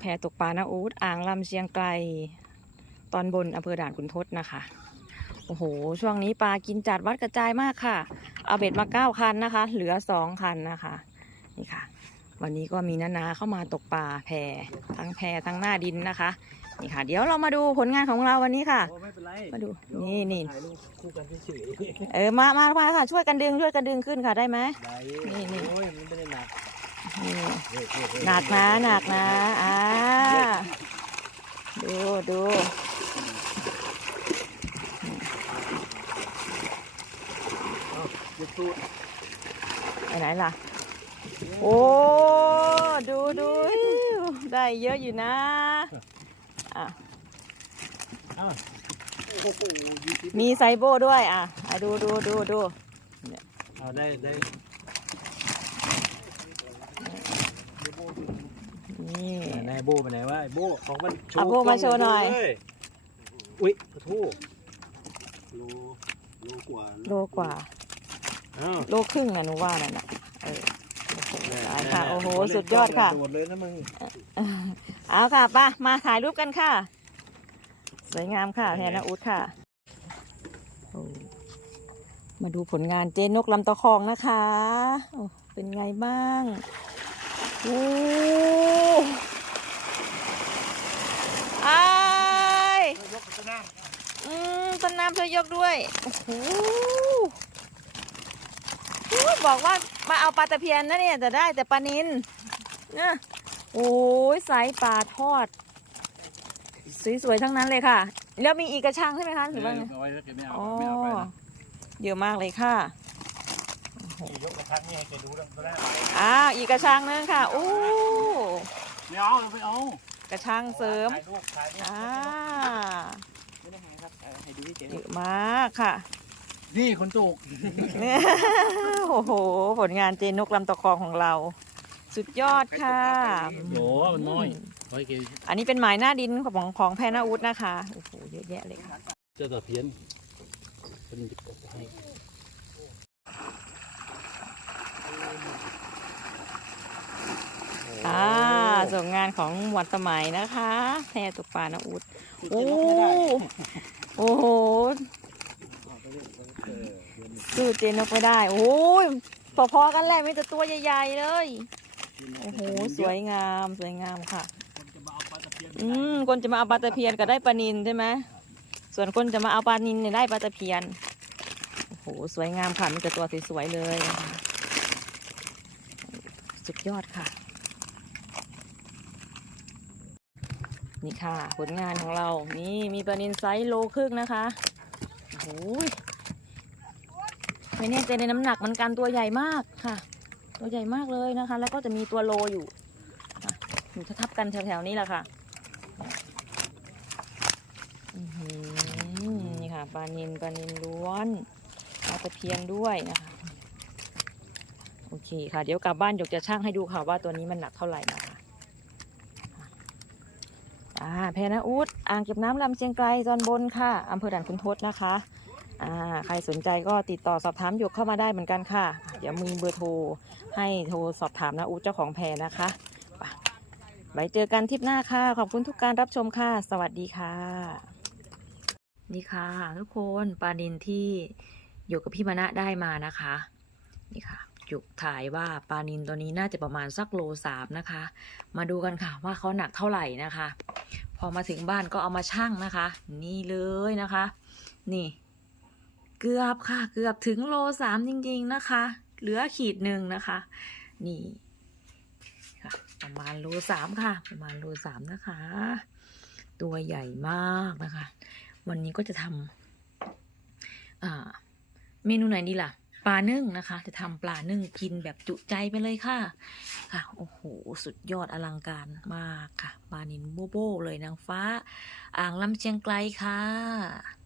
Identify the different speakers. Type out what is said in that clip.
Speaker 1: แพตกปลานาอูดอ่างลำเชียงไกล ตอนบนอำเภอด่านขุนทดนะคะ โอ้โห ช่วงนี้ปลากินจัดวัดกระจายมากค่ะ เอาเบ็ดมาเก้าคันนะคะ เหลือสองคันนะคะ นี่ค่ะ วันนี้ก็มีนานาเข้ามาตกปลาแพทั้งแพทั้งหน้าดินนะคะ นี่ค่ะ เดี๋ยวเรามาดูผลงานของเราวันนี้ค่ะ
Speaker 2: โอ้ไม่เป็นไร
Speaker 1: มาดู
Speaker 2: เยว
Speaker 1: นี่นี่
Speaker 2: ถ่ายรูปคู่กันเฉย
Speaker 1: เออมามามาค่ะ ช่วยกันดึงช่วยกันดึงขึ้นค่ะได้ไหม
Speaker 2: ๆได้
Speaker 1: นี่นี่
Speaker 2: โอ้ยมันไม่ได้หนัก
Speaker 1: นี่
Speaker 2: เฮ้ยเฮ้ยเฮ้ย
Speaker 1: หนักนะหนักนะอ่าดูดู
Speaker 2: เอายกตู้
Speaker 1: ไปไหนล่ะ โอ้ ดูดูได้เยอะอยู่นะอะ
Speaker 2: เอาโอ้โหยี่สิบ
Speaker 1: มีไซโบด้วยอะอะดูดูดูดู
Speaker 2: เอาได้ได้
Speaker 1: นี่
Speaker 2: นาย โบไปไหนวะไอ้โบของมันโช
Speaker 1: อะ
Speaker 2: ว์
Speaker 1: โบมาโชว์หน่อย
Speaker 2: กล้งเลอุ้ยขอโทษ
Speaker 3: โลโลกว่า
Speaker 1: โลกว่า
Speaker 2: อ้าว
Speaker 1: โลครึ่งนะหนูว่านั่นน่ะเออโอ้โห
Speaker 2: แน่
Speaker 1: ตายค่ะ
Speaker 2: แน่
Speaker 1: โอ้โห
Speaker 2: พเล่น
Speaker 1: สุดยอดค่ะ
Speaker 2: กล้งโดดเลยนะมึง
Speaker 1: เอาค่ะไป้ามาถ่ายรูปกันค่ะ สวยงามค่ะแทนนาอุดค่ะโอ้มาดูผลงานเจนกลำตะคองนะคะโอ้เป็นไงบ้างโอ้ไอาย
Speaker 2: ยกไปหน้า
Speaker 1: อืมต้นน้ำช่วยยกด้วย โอ้โหโอ้ยบอกว่ามาเอาปลาตะเพียนนะเนี่ยแต่ได้แต่ปลานินเนี่ยโอ้ยสายปลาทอด สวยๆทั้งนั้นเลยค่ะ แล้วมีอีกกระชังใช่ไหมคะหรือว่าไง
Speaker 3: เอาไว้แล้วแกไม่เอา
Speaker 1: อ๋อ
Speaker 3: ไม่เอาไปนะ
Speaker 1: เยอะมากเลยค่ะ
Speaker 2: ยกกระชังนี่ให้แกดูแล้วก็ได้
Speaker 1: อ้าวอีกกระชังนึงค่ะอู้
Speaker 3: ไม่เอาเราไม่เอา
Speaker 1: กระชังเสริม
Speaker 2: ถ่ายรูปถ่ายรูป ให้ดูที่เจ๋ง
Speaker 1: เยอะมากค่ะ
Speaker 3: นี่คนตูก
Speaker 1: เนี่ยโอ้โห ผลงานเจนกลำตะคองของเรา สุดยอดค่ะ
Speaker 3: โหมันน้อยไว้แก
Speaker 1: อันนี้เป็นหมายหน้าดินของของแพนาอุดนะคะ โอ้โห เยอะแยะเลยค่ะ
Speaker 3: เจะตะเพียนเป็นจะกดให้
Speaker 1: อ่าส่งงานของหมวดสมัยนะคะแพรตกปลานาอุดโอ้ โอ้โหสู้เจนกไม่ได้ โอ้ยพอๆกันแหละมีแต่ตัวใหญ่ๆเลย โอ้โห สวยงาม สวยงามค่ะ อืม คนจะมาเอาปลาตะเพียนก็ได้ปลานินใช่ไหม ส่วนคนจะมาเอาปลานินเนี่ยได้ปลาตะเพียน โอ้โห สวยงามค่ะ มีแต่ตัวสวยๆเลยนะคะสุดยอดค่ะ นี่ค่ะ ผลงานของเรา นี่มีปลานินไซส์โลครึ่งนะคะโอ้โหไม่แน่ใจในน้ำหนักเหมันกันตัวใหญ่มากค่ะ ตัวใหญ่มากเลยนะคะ แล้วก็จะมีตัวโลอยู่อยู่ทับกันแถวๆนี้แหละค่ะอือหือนี่ค่ะปลานินปลานินล้วนปลาตะเพียนด้วยนะคะ โอเคค่ะ เดี๋ยวกลับบ้านหยกจะช่างให้ดูค่ะว่าตัวนี้มันหนักเท่าไหร่นะ อ่าแพนาอูดอ่างเก็บน้ำลำเชียงไกลตอนบนค่ะอำเภอด่านคุณทศนะคะอ่าใครสนใจก็ติดต่อสอบถามหยกเข้ามาได้เหมือนกันค่ะ เดี๋ยวมีเบอร์โทรให้โทรสอบถามนะอูดเจ้าของแพนะคะไปไว้เจอกันทริปหน้าค่ะ ขอบคุณทุกการรับชมค่ะ สวัสดีค่ะ นี่ค่ะ ทุกคนปลาดินที่หยกกับพี่มณะได้มานะคะ นี่ค่ะหยกถ่ายว่าปลานินตัวนี้น่าจะประมาณสักโลสามนะคะ มาดูกันค่ะว่าเขาหนักเท่าไหร่นะคะ พอมาถึงบ้านก็เอามาชั่งนะคะ นี่เลยนะคะ นี่ เกือบค่ะ เกือบถึงโลสามจริง ๆนะคะ เหลือขีดหนึ่งนะคะ นี่ค่ะ ประมาณโลสามค่ะ ประมาณโลสามนะคะ ตัวใหญ่มากนะคะ วันนี้ก็จะทำเมนูไหนดีล่ะ ปลานึ่งนะคะ จะทำปลานึ่งกินแบบจุใจไปเลยค่ะค่ะโอ้โหสุดยอดอลังการมากค่ะปลานินโบโบเลยนางฟ้า อ่างลำเชียงไกลค่ะ